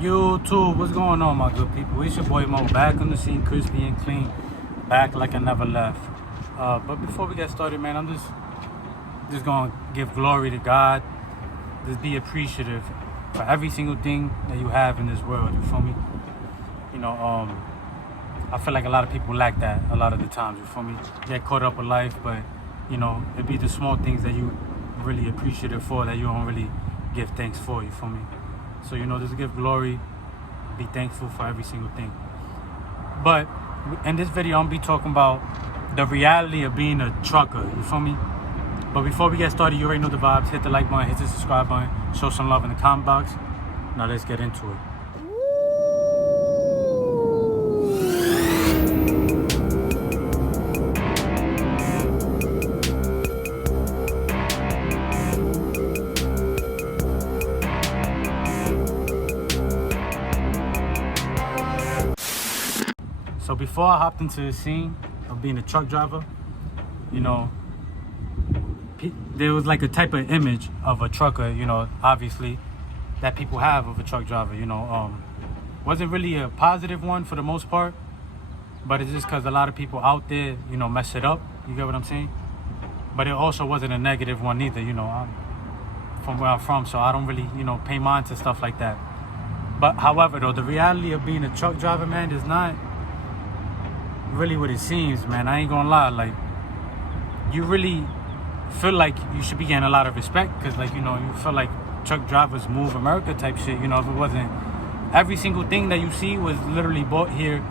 YouTube, what's going on, my good people? It's your boy Mo, back on the scene, crispy and clean, back like I never left. But before we get started, man, I'm just gonna give glory to God. Just be appreciative for every single thing that you have in this world. You feel me? You know, I feel like a lot of people lack that a lot of the times. You feel me? Get caught up with life, but it'd be the small things that you really appreciative for that you don't really give thanks for. You feel me? So just give glory, be thankful for every single thing. But in this video, I'm gonna be talking about the reality of being a trucker. You feel me? But before we get started, you already know the vibes. Hit the like button, hit the subscribe button, show some love in the comment box. Now let's get into it. So before I hopped into the scene of being a truck driver, there was like a type of image of a trucker, obviously, that people have of a truck driver, wasn't really a positive one for the most part, but it's just because a lot of people out there, mess it up, you get what I'm saying? But it also wasn't a negative one either, I'm from where I'm from, so I don't really, pay mind to stuff like that. But however, though, the reality of being a truck driver, man, is not really what it seems, man. I ain't gonna lie, like, you really feel like you should be getting a lot of respect because, like, you feel like truck drivers move America type shit. If it wasn't, every single thing that you see was literally bought here,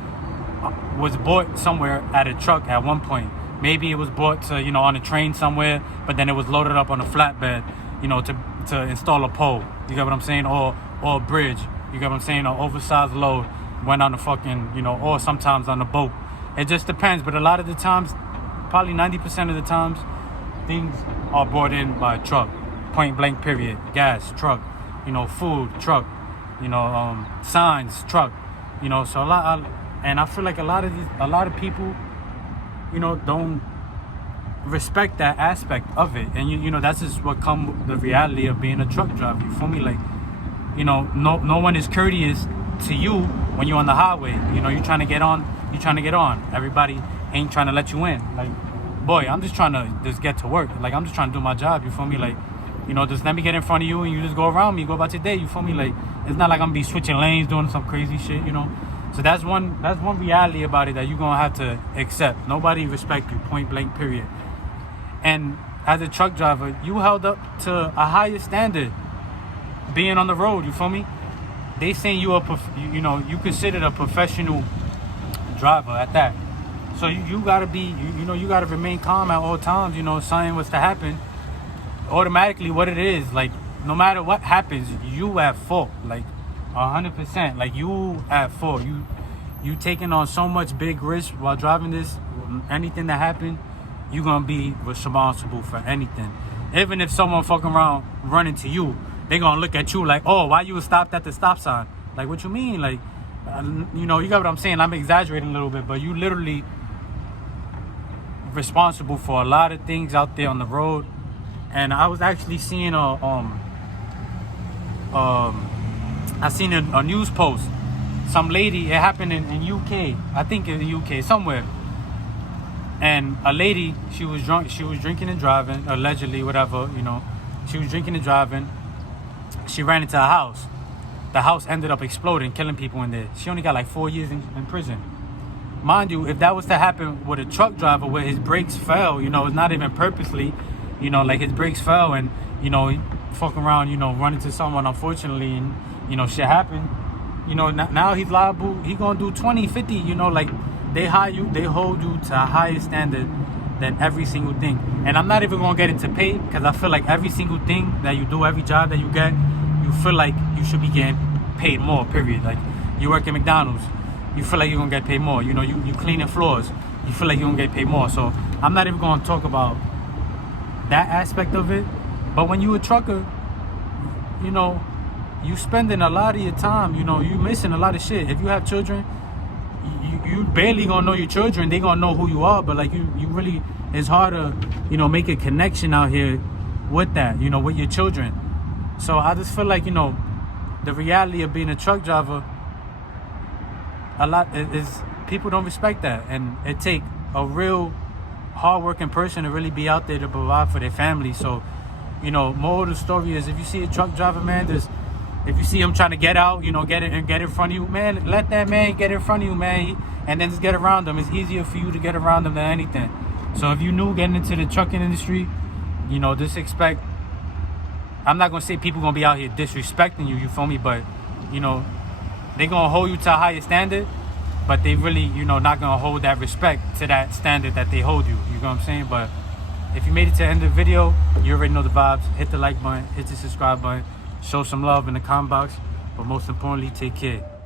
was bought somewhere at a truck at one point. Maybe it was bought to, on a train somewhere, but then it was loaded up on a flatbed, to install a pole. You get what I'm saying? Or a bridge. You get what I'm saying? Or oversized load went on the fucking, or sometimes on the boat. It just depends, but a lot of the times, probably 90% of the times, things are brought in by a truck. Point blank, period. Gas, truck. Food, truck. Signs, truck. So and I feel like a lot of people, don't respect that aspect of it. And that's just what comes with the reality of being a truck driver. You feel me? Like, no one is courteous to you when you're on the highway. You're trying to get on. Everybody ain't trying to let you in. Like, boy, I'm just trying to just get to work. Like, I'm just trying to do my job. You feel me? Like, just let me get in front of you and you just go around me, go about your day. You feel me? Like, it's not like I'm gonna be switching lanes, doing some crazy shit. So that's one reality about it that you're gonna have to accept. Nobody respect you, point blank, period. And as a truck driver, you held up to a higher standard being on the road. You feel me? They saying you you considered a professional driver at that. So you gotta be, you gotta remain calm at all times. Something was to happen, automatically what it is, like, no matter what happens, you at fault, like 100%. Like, you at fault. You taking on so much big risk while driving this. Anything that happen, you gonna be responsible for anything. Even if someone fucking around running to you, they gonna look at you like, oh, why you stopped at the stop sign? Like, what you mean? Like, you got what I'm saying? I'm exaggerating a little bit, but you literally responsible for a lot of things out there on the road. And I was actually seeing I seen a news post. Some lady, it happened in UK, I think in the UK somewhere. And a lady, she was drunk, she was drinking and driving, allegedly, whatever, she was drinking and driving. She ran into a house. The house ended up exploding, killing people in there. She only got like 4 years in prison. Mind you, if that was to happen with a truck driver where his brakes fell, it's not even purposely, like his brakes fell and, he fucking around, run into someone, unfortunately, and, shit happened. Now he's liable. He gonna do 20, 50, like they hold you to a higher standard than every single thing. And I'm not even gonna get into pay because I feel like every single thing that you do, every job that you get, you feel like you should be getting paid more, period. Like, you work at McDonald's, you feel like you're gonna get paid more. You cleaning floors, you feel like you're gonna get paid more. So I'm not even gonna talk about that aspect of it. But when you a trucker, you spending a lot of your time, you missing a lot of shit. If you have children, you barely gonna know your children. They gonna know who you are, but like you really, it's hard to, make a connection out here with that, with your children. So I just feel like, the reality of being a truck driver, a lot is people don't respect that, and it take a real hardworking person to really be out there to provide for their family. So, you know, moral of the story is, if you see a truck driver, man, if you see him trying to get out, you know, get in front of you, man, let that man get in front of you, man, and then just get around him. It's easier for you to get around him than anything. So if you new getting into the trucking industry, you know, just expect, I'm not gonna say people gonna be out here disrespecting you, you feel me? But, you know, they gonna hold you to a higher standard, but they really, you know, not gonna hold that respect to that standard that they hold you. You know what I'm saying? But if you made it to the end of the video, you already know the vibes. Hit the like button, hit the subscribe button, show some love in the comment box, but most importantly, take care.